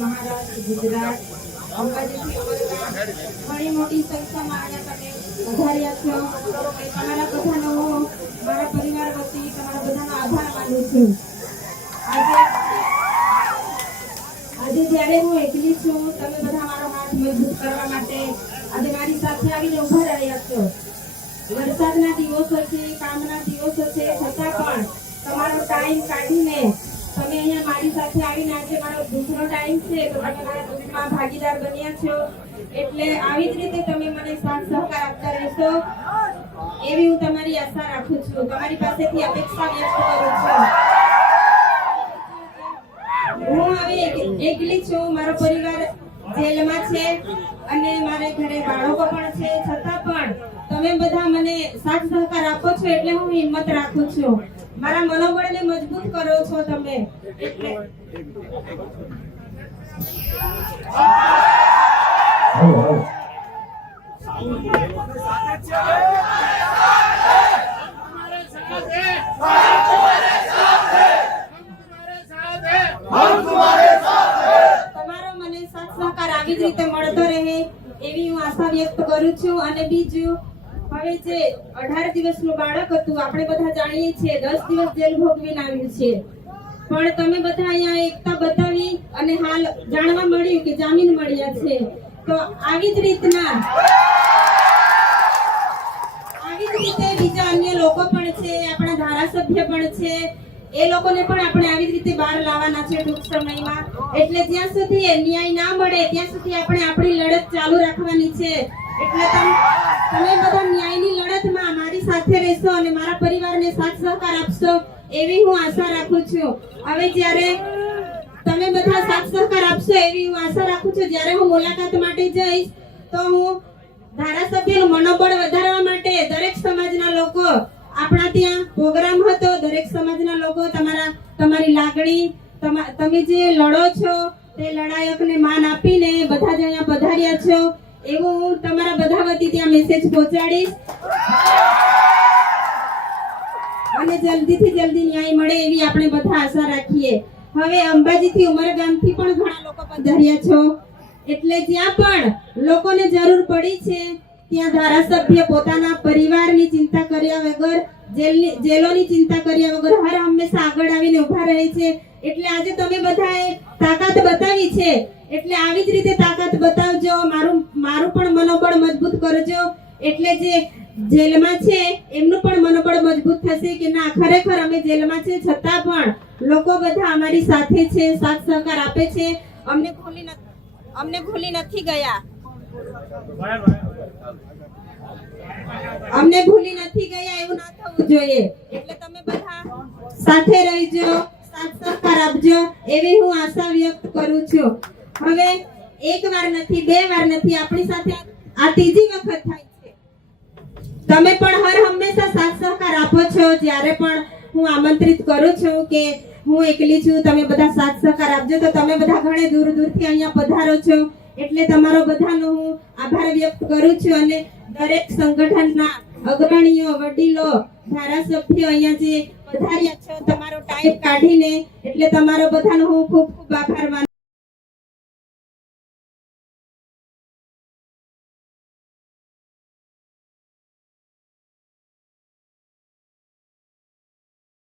મહારાષ્ટ્ર, ગુજરાત, અંબાજીથી ઘણી મોટી સંખ્યામાં અહીંયા તમે વધાર્યા છો. તમારા બધાનો મારા પરિવાર વતી તમારા બધાનો આભાર માનું છું. આજે જ્યારે હું એકલી છું, તમે બધા મારો હાથ મજબૂત કરવા માટે આજે મારી સાથે આવીને ઉભા રહ્યા છો. વરસાદના દિવસો છે, કામના દિવસો છે, છતાં પણ તમારો ટાઈમ કાઢીને તમે અહીંયા મારી સાથે આવીને આજે મારો દુઃખનો ટાઈમ છે તો તમે મારા દુઃખમાં ભાગીદાર બન્યા છો. એટલે આવી જ રીતે તમે મને સાથ સહકાર આપતા રહેશો એવી હું તમારી આશા રાખું છું. તમારી પાસેથી અપેક્ષા વ્યક્ત કરું છું. હું હવે એકલી છું, મારો પરિવાર જેલમાં છે અને મારે ઘરે બાળકો પણ છે, છતાં પણ તમે બધા મને સાથ સહકાર આપો છો એટલે હું હિંમત રાખું છું. મારા મનોબળને મજબૂત કરો છો તમે. એટલે તમારો મને સાથ સહકાર આવી જ રીતે મળતો રહે એવી હું આશા વ્યક્ત કરું છું. અને બીજું, હવે જે 18 દિવસનું બાળક હતું, આપણે બધા જાણીએ છીએ 10 દિવસ જેલ ભોગવીને આવ્યું છે, પણ તમે બધા અહીંયા એકતા બતાવી અને હાલ જાણવા મળ્યું કે જામીન મળ્યા છે. તો આવી જ રીતે બીજા અન્ય લોકો પણ છે, આપણા ધારાસભ્ય પણ છે, એ લોકોને પણ આપણે આવી જ રીતે બહાર લાવવાના છે ટૂંક સમયમાં. એટલે જ્યાં સુધી ન્યાય ના મળે ત્યાં સુધી આપણે આપણી લડત ચાલુ રાખવાની છે. એટલે તમે બધા ન્યાયની લડતમાં મારી સાથે રહેશો અને મારા પરિવારને સાથ સહકાર આપશો એવી હું આશા રાખું છું. હવે જ્યારે તમે બધા સાથ સહકાર આપશો એવી હું આશા રાખું છું, જ્યારે હું મુલાકાત માટે જઈશ તો હું ધારાસભ્યનું મનોબળ વધારવા માટે દરેક સમાજના લોકો, આપણા ત્યાં પ્રોગ્રામ હતો, દરેક સમાજના લોકો તમારી લાગણી, તમે જે લડો છો તે લડાયકને માન આપીને બધા જ અહીંયા પધાર્યા છો એવું હું તમારા બધા વતી ત્યાં મેસેજ પહોંચાડીશ. અને જલ્દીથી જલ્દી ન્યાય મળે એવી આપણે બધા આશા રાખીએ. હવે અંબાજીથી ઉમરગામથી પણ ઘણા લોકો પધાર્યા છો, એટલે જ્યાં પણ લોકોને જરૂર પડી છે ત્યાં ધારાસભ્ય પોતાના પરિવારની ચિંતા કર્યા વગર, જેલોની ચિંતા કર્યા વગર હર હંમેશા આગળ આવીને ઉભા રહે છે. એટલે આજે તમે બધાએ તાકાત બતાવી છે, એટલે આવી જ રીતે તાકાત બતાવજો. મારું પણ મનોબળ મજબૂત કરજો. એટલે જે જેલમાં છે એમનું પણ મનોબળ મજબૂત થશે કે ના, ખરેખર અમે જેલમાં છે છતાં પણ લોકો બધા અમારી સાથે છે, સાથ સહકાર આપે છે, અમને ભૂલી નથી ગયા. અમને ભૂલી નથી ગયા એવું ના થવું જોઈએ. એટલે તમે બધા સાથે રહેજો, સાથ સહકાર આપજો એવી હું આશા વ્યક્ત કરું છું. હવે એક વાર નથી, બે વાર નથી, આપણી સાથે આ ત્રીજી વખત થાય છે. તમે પણ હર હંમેશા સાથ સહકાર આપો છો. જ્યારે પણ હું આમંત્રિત કરું છું કે હું એકલી છું, તમે બધા સાથ સહકાર આપજો, તો તમે બધા ઘણે દૂર દૂરથી અહીંયા પધારો છો. એટલે તમારો બધાનો હું આભાર વ્યક્ત કરું છું. અને દરેક સંગઠનના અગ્રણીઓ, વડીલો, ધારાસભ્યો અહીંયા જે પધાર્યા છો તમારો ટાઈમ કાઢીને, એટલે તમારો બધાનો હું ખૂબ ખૂબ આભાર માનું.